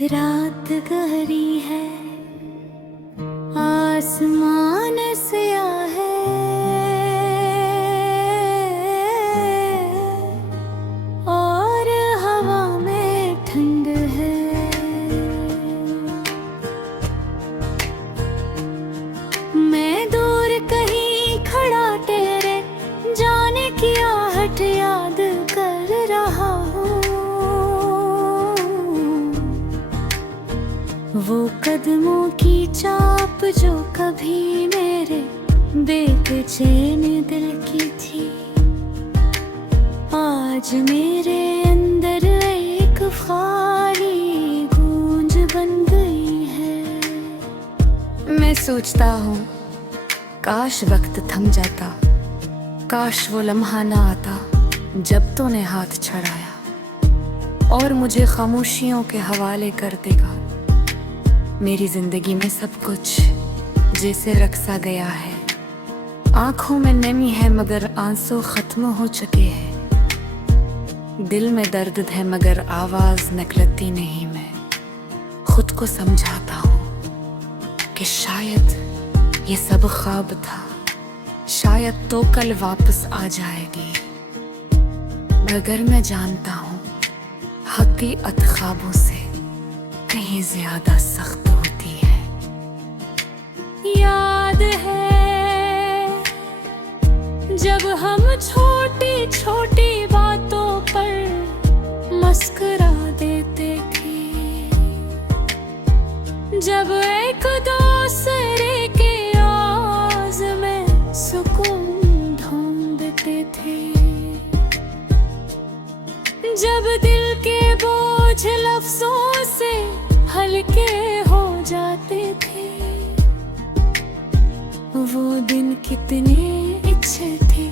रात गहरी है, आसमान स्याह है, और हवा में ठंड है। मैं दूर कहीं खड़ा तेरे जाने की आहट याद कर रहा हूँ। वो कदमों की चाप जो कभी मेरे बेचैन दिल की थी, आज मेरे अंदर एक खाली गूंज बन गई है। मैं सोचता हूँ काश वक्त थम जाता, काश वो लम्हा ना आता जब तूने हाथ छड़ाया और मुझे खामोशियों के हवाले कर देगा। मेरी जिंदगी में सब कुछ जैसे रक्सा गया है, आंखों में नमी है मगर आंसू खत्म हो चुके हैं। दिल में दर्द है मगर आवाज निकलती नहीं। मैं खुद को समझाता हूँ कि शायद ये सब ख्वाब था, शायद तो कल वापस आ जाएगी। मगर मैं जानता हूँ हकीकत ख्वाबों से कहीं ज्यादा सख्त होती है। याद है जब हम छोटी छोटी बातों पर मुस्कुरा देते थे, जब एक दूसरे के आवाज में सुकून ढूंढते थे, जब दिल के बोझ लफ्जों से हल्के हो जाते थे। वो दिन कितने अच्छे थे,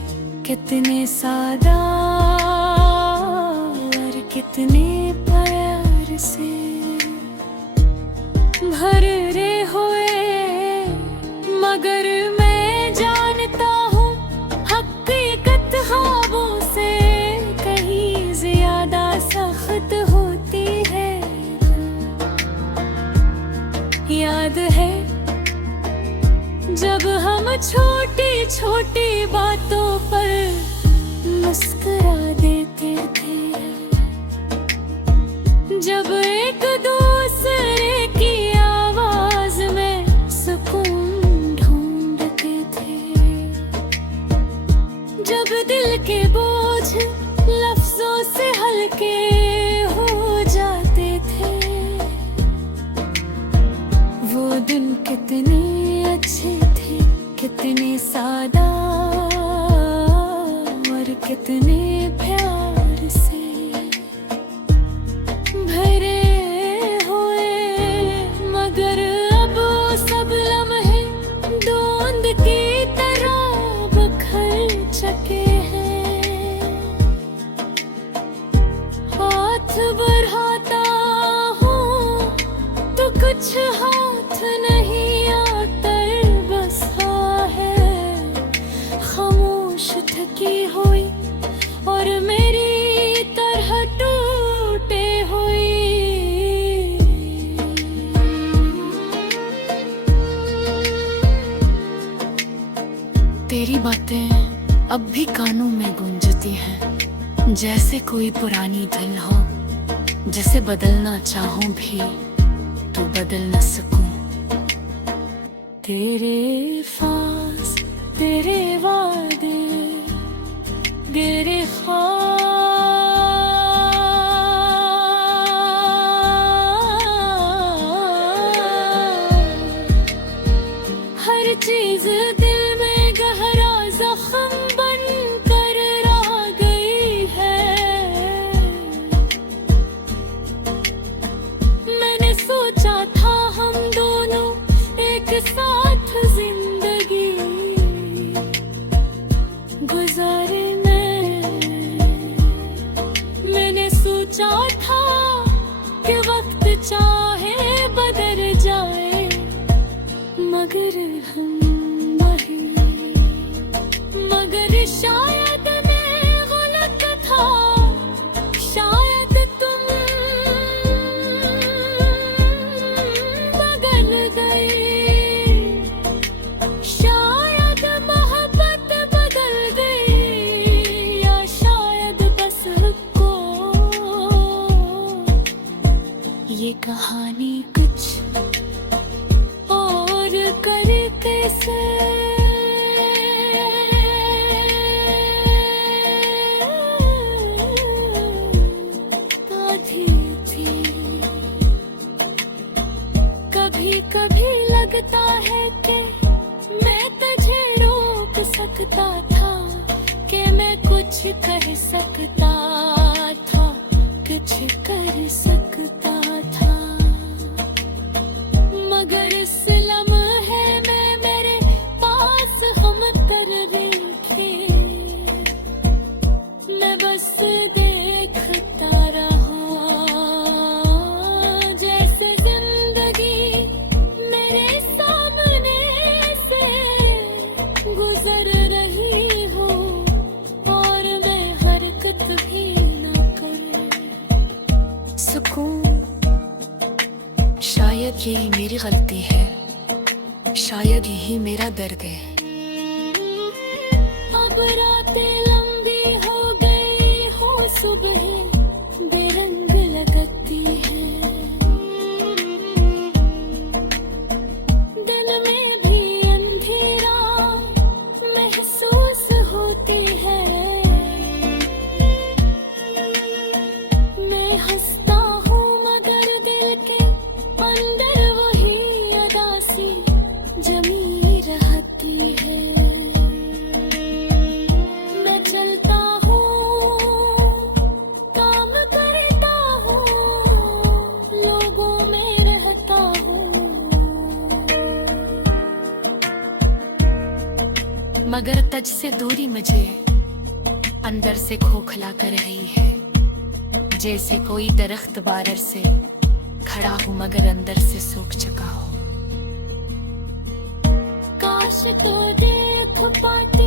कितने सादा और कितने प्यार से भरे हुए। मगर मैं जानता हूँ हकीकत ख्वाबों से कहीं ज्यादा सख्त होती है। याद है जब हम छोटी छोटी बातों पर मुस्कुरा देते थे, जब एक दूसरे की आवाज में सुकून ढूंढते थे, जब दिल के बोझ लफ्जों से हल्के हो जाते थे। वो दिन कितने अच्छे थे, कितने सादा और कितने प्यार से भरे हुए। मगर अब सब लम्हे दौंद की तरह बिखर चुके हैं। हाथ बढ़ाता हूँ तो कुछ हाथ नहीं आता, बस हाँ है खामोश थकी हुई और मेरी तरह टूटे हुई। तेरी बातें अब भी कानों में गूंजती हैं, जैसे कोई पुरानी धुन हो जिसे बदलना चाहूं भी तो बदल न सकूं। तेरे पास तेरे वादे मेरे ख्वाब, हर चीज दिल में गहरा जख्म बन कर रह गई है। मैंने सोचा था हम दोनों एक साथ जिंदगी गुजारे। मैंने सोचा था कि वक्त चाहे बदल जाए, मगर हम नहीं। मगर शायद मैं गलत था, शायद तुम कुछ कह सकता था, कुछ कर सकता था, मगर इस लम्हे में मेरे पास हम तर थे, मैं बस देखता रहा जैसे जिंदगी मेरे सामने से गुजर रही हो और मैं हरकत भी न कर सकूं। शायद यही मेरी गलती है, शायद यही मेरा दर्द है। अब रातें लंबी हो गई हो, सुबह बेरंग लगती है, दिल में भी अंधेरा महसूस होती है। मैं हंसता हूँ मगर दिल के अंदर वही अदासी जमी रहती है। मैं चलता हूँ, काम करता हूँ, लोगों में रहता हूँ, मगर तुझ से दूरी मुझे अंदर से खोखला कर रही है। जैसे कोई दरख्त बारर से खड़ा हूँ मगर अंदर से सूख चुका हूँ। काश तो देख पाते